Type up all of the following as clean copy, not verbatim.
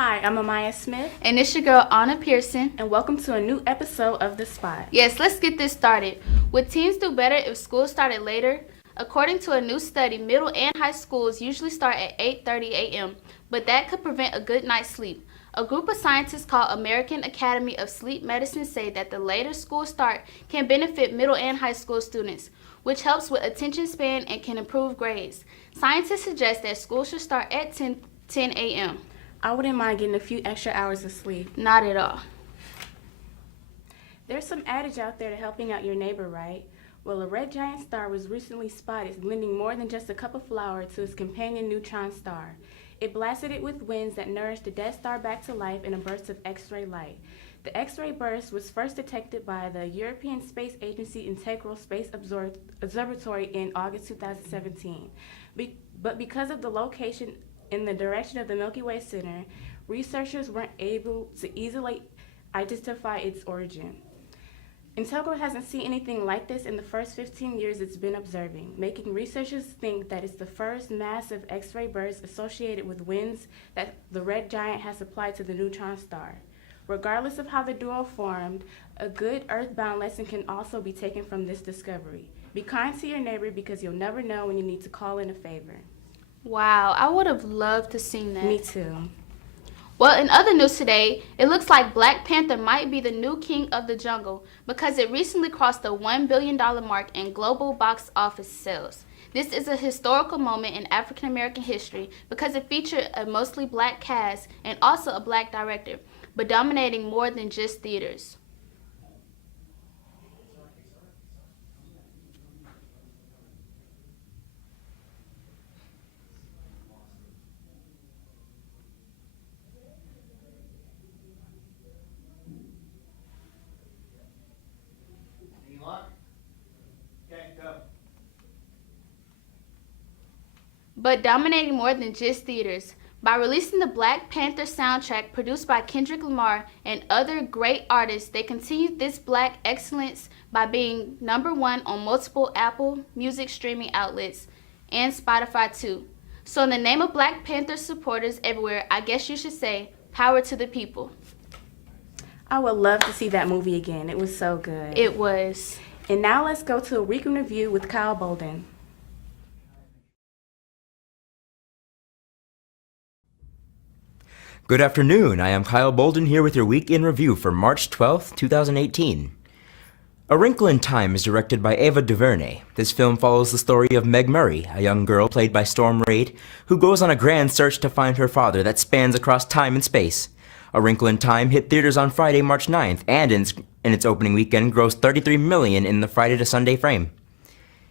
Hi, I'm Amaya Smith. And it's your girl, Anna Pearson. And welcome to a new episode of The Spot. Yes, let's get this started. Would teens do better if school started later? According to a new study, middle and high schools usually start at 8:30 a.m., but that could prevent a good night's sleep. A group of scientists called American Academy of Sleep Medicine say that the later school start can benefit middle and high school students, which helps with attention span and can improve grades. Scientists suggest that school should start at 10 a.m. I wouldn't mind getting a few extra hours of sleep. Not at all. There's some adage out there to helping out your neighbor, right? Well, a red giant star was recently spotted lending more than just a cup of flour to its companion neutron star. It blasted it with winds that nourished the dead star back to life in a burst of X-ray light. The X-ray burst was first detected by the European Space Agency Integral Space Observatory in August 2017. But because of the location in the direction of the Milky Way Center, researchers weren't able to easily identify its origin. Integral hasn't seen anything like this in the first 15 years it's been observing, making researchers think that it's the first massive X-ray burst associated with winds that the red giant has applied to the neutron star. Regardless of how the duo formed, a good earthbound lesson can also be taken from this discovery. Be kind to your neighbor because you'll never know when you need to call in a favor. Wow, I would have loved to see that. Me too. Well, in other news today, it looks like Black Panther might be the new king of the jungle because it recently crossed the $1 billion mark in global box office sales. This is a historical moment in African American history because it featured a mostly black cast and also a black director, but dominating more than just theaters. But dominating more than just theaters. By releasing the Black Panther soundtrack produced by Kendrick Lamar and other great artists, they continued this black excellence by being #1 on multiple Apple Music streaming outlets and Spotify too. So in the name of Black Panther supporters everywhere, I guess you should say, power to the people. I would love to see that movie again. It was so good. It was. And now let's go to a week in review with Kyle Bolden. Good afternoon, I am Kyle Bolden here with your week in review for March 12th, 2018. A Wrinkle in Time is directed by Ava DuVernay. This film follows the story of Meg Murray, a young girl played by Storm Reid, who goes on a grand search to find her father that spans across time and space. A Wrinkle in Time hit theaters on Friday, March 9th, and in its opening weekend grossed $33 million in the Friday to Sunday frame.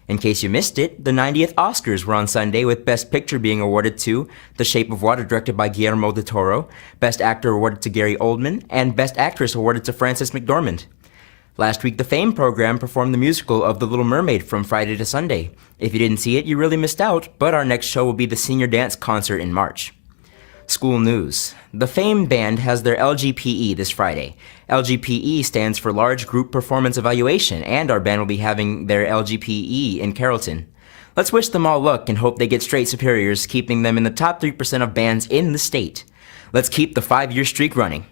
In case you missed it, the 90th Oscars were on Sunday with Best Picture being awarded to The Shape of Water directed by Guillermo del Toro, Best Actor awarded to Gary Oldman, and Best Actress awarded to Frances McDormand. Last week, the Fame program performed the musical of The Little Mermaid from Friday to Sunday. If you didn't see it, you really missed out, but our next show will be the senior dance concert in March. School news. The Fame Band has their LGPE this Friday. LGPE stands for Large Group Performance Evaluation, and our band will be having their LGPE in Carrollton. Let's wish them all luck and hope they get straight superiors, keeping them in the top 3% of bands in the state. Let's keep the 5-year streak running.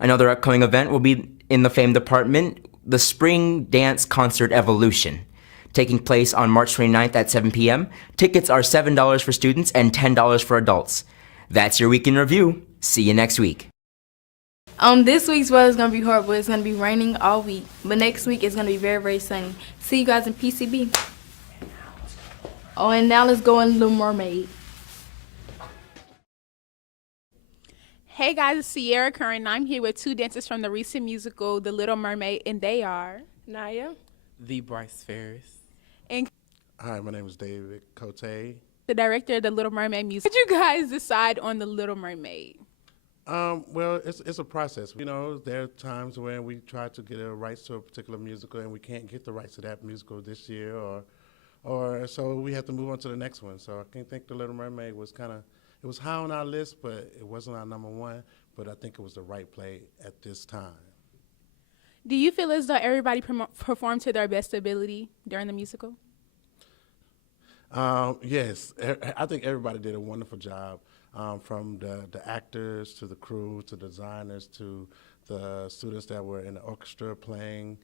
Another upcoming event will be in the Fame department, the Spring Dance Concert Evolution, taking place on March 29th at 7 p.m. Tickets are $7 for students and $10 for adults. That's your week in review. See you next week. This week's weather is going to be horrible. It's going to be raining all week. But next week it's going to be very, very sunny. See you guys in PCB. Oh, and now let's go in Little Mermaid. Hey guys, it's Sierra Curran. I'm here with two dancers from the recent musical The Little Mermaid, and they are Naya. The Bryce Ferris. and Hi, my name is David Cote. the director of The Little Mermaid music. Did you guys decide on The Little Mermaid? Well, it's a process. You know, there are times when we try to get a rights to a particular musical and we can't get the rights to that musical this year, or so we have to move on to the next one. So I can think The Little Mermaid was it was high on our list, but it wasn't our #1. But I think it was the right play at this time. Do you feel as though everybody performed to their best ability during the musical? Yes, I think everybody did a wonderful job, from the actors to the crew to designers to the students that were in the orchestra playing.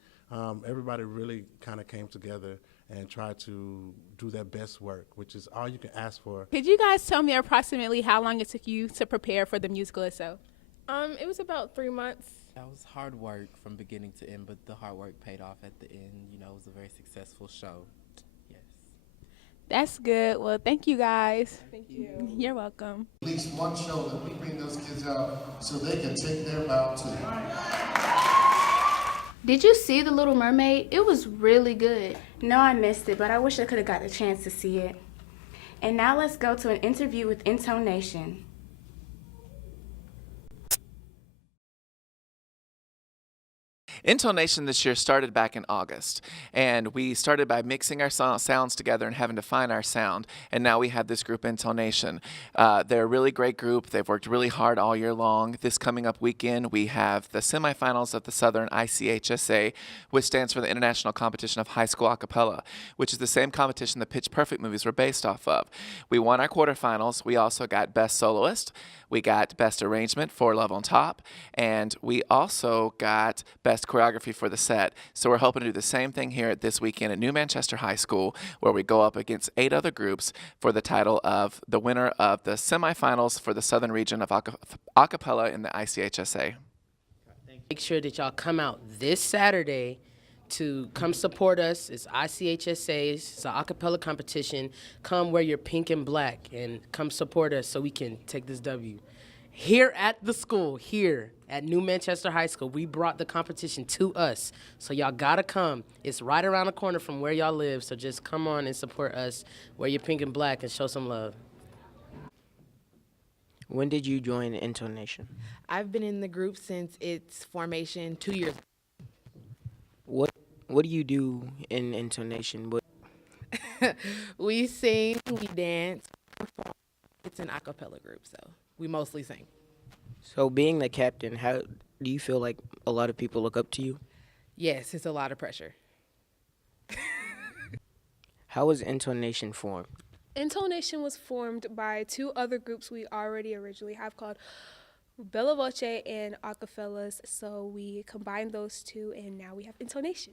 Everybody really kind of came together and tried to do their best work, which is all you can ask for. Could you guys tell me approximately how long it took you to prepare for the musical itself? It was about 3 months. That was hard work from beginning to end, but the hard work paid off at the end. You know, it was a very successful show. Yes. That's good. Well, thank you guys. Thank you. You're welcome. At least one show that we bring those kids out so they can take their bow too. Did you see The Little Mermaid? It was really good. No, I missed it, but I wish I could have got the chance to see it. And now let's go to an interview with Intonation. Intonation this year started back in August, and we started by mixing our sounds together and having to find our sound, and now we have this group Intonation. They're a really great group. They've worked really hard all year long. This coming up weekend, we have the semifinals of the Southern ICHSA, which stands for the International Competition of High School Acapella, which is the same competition the Pitch Perfect movies were based off of. We won our quarterfinals. We also got Best Soloist. We got Best Arrangement for Love on Top, and we also got Best Choreography for the set. So we're hoping to do the same thing here this weekend at New Manchester High School, where we go up against 8 other groups for the title of the winner of the semifinals for the Southern region of acapella in the ICHSA. Make sure that y'all come out this Saturday to come support us. It's ICHSA, it's an acapella competition. Come wear your pink and black and come support us so we can take this W. Here at the school, here at New Manchester High School, we brought the competition to us. So y'all gotta come. It's right around the corner from where y'all live, so just come on and support us. Wear your pink and black and show some love. When did you join Intonation? I've been in the group since its formation 2 years. What do you do in Intonation? We sing, we dance, perform. It's an a cappella group, so we mostly sing. So being the captain, how do you feel like a lot of people look up to you? Yes, it's a lot of pressure. How was Intonation formed? Intonation was formed by 2 other groups we already originally have called Bella Voce and Acapellas, so we combined those 2 and now we have Intonation.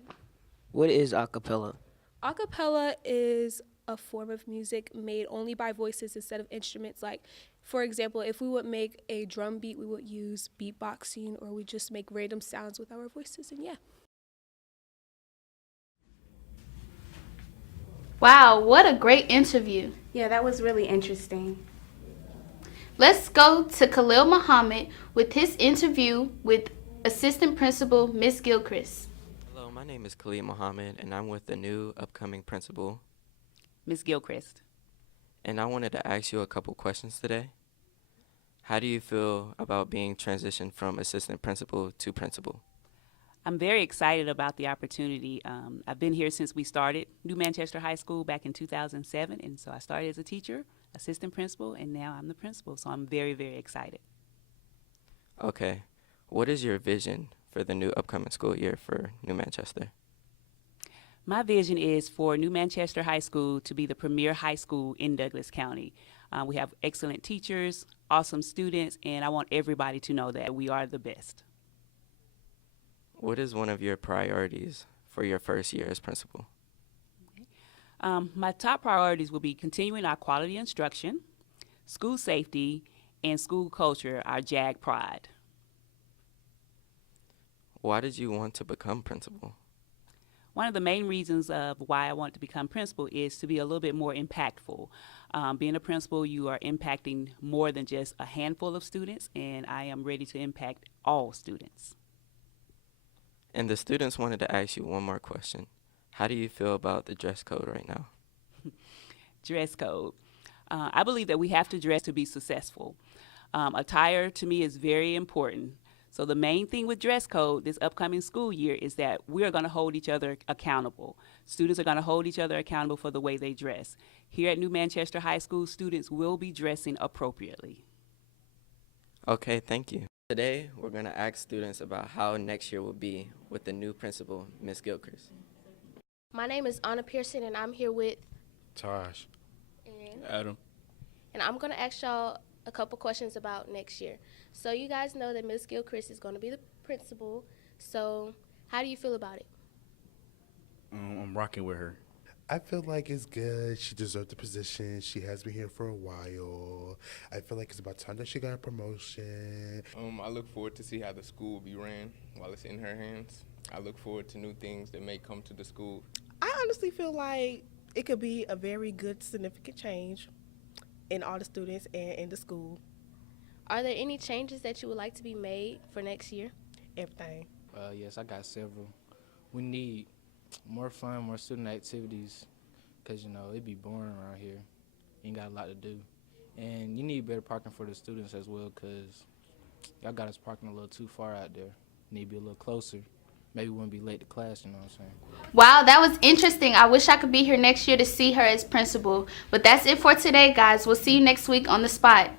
What is acapella? Acapella is a form of music made only by voices instead of instruments. Like, for example, if we would make a drum beat, we would use beatboxing, or we just make random sounds with our voices, and yeah. Wow, what a great interview. Yeah, that was really interesting. Let's go to Khalil Muhammad with his interview with Assistant Principal Miss Gilchrist. Hello, my name is Khalil Muhammad, and I'm with the new upcoming principal, Miss Gilchrist. And I wanted to ask you a couple questions today. How do you feel about being transitioned from assistant principal to principal? I'm very excited about the opportunity. I've been here since we started New Manchester High School back in 2007, and so I started as a teacher, assistant principal, and now I'm the principal, so I'm very, very excited. Okay. What is your vision for the new upcoming school year for New Manchester? My vision is for New Manchester High School to be the premier high school in Douglas County. We have excellent teachers, awesome students, and I want everybody to know that we are the best. What is one of your priorities for your first year as principal? My top priorities will be continuing our quality instruction, school safety, and school culture, our JAG pride. Why did you want to become principal? One of the main reasons of why I want to become principal is to be a little bit more impactful. Being a principal, you are impacting more than just a handful of students, and I am ready to impact all students. And the students wanted to ask you one more question. How do you feel about the dress code right now? Dress code. I believe that we have to dress to be successful. Attire, to me, is very important. So the main thing with dress code this upcoming school year is that we are going to hold each other accountable. Students are going to hold each other accountable for the way they dress. Here at New Manchester High School, students will be dressing appropriately. Okay, thank you. Today, we're going to ask students about how next year will be with the new principal, Ms. Gilchrist. My name is Anna Pearson, and I'm here with Taj. Aaron. Adam. And I'm going to ask y'all a couple questions about next year. So you guys know that Ms. Gilchrist is going to be the principal. So how do you feel about it? I'm rocking with her. I feel like it's good. She deserved the position. She has been here for a while. I feel like it's about time that she got a promotion. I look forward to see how the school will be ran while it's in her hands. I look forward to new things that may come to the school. I honestly feel like it could be a very good, significant change in all the students and in the school. Are there any changes that you would like to be made for next year? Everything. Yes, I got several. We need more fun, more student activities, because, you know, it'd be boring around here. You ain't got a lot to do. And you need better parking for the students as well, because y'all got us parking a little too far out there. Need to be a little closer. Maybe we wouldn't be late to class, you know what I'm saying? Wow, that was interesting. I wish I could be here next year to see her as principal. But that's it for today, guys. We'll see you next week on The Spot.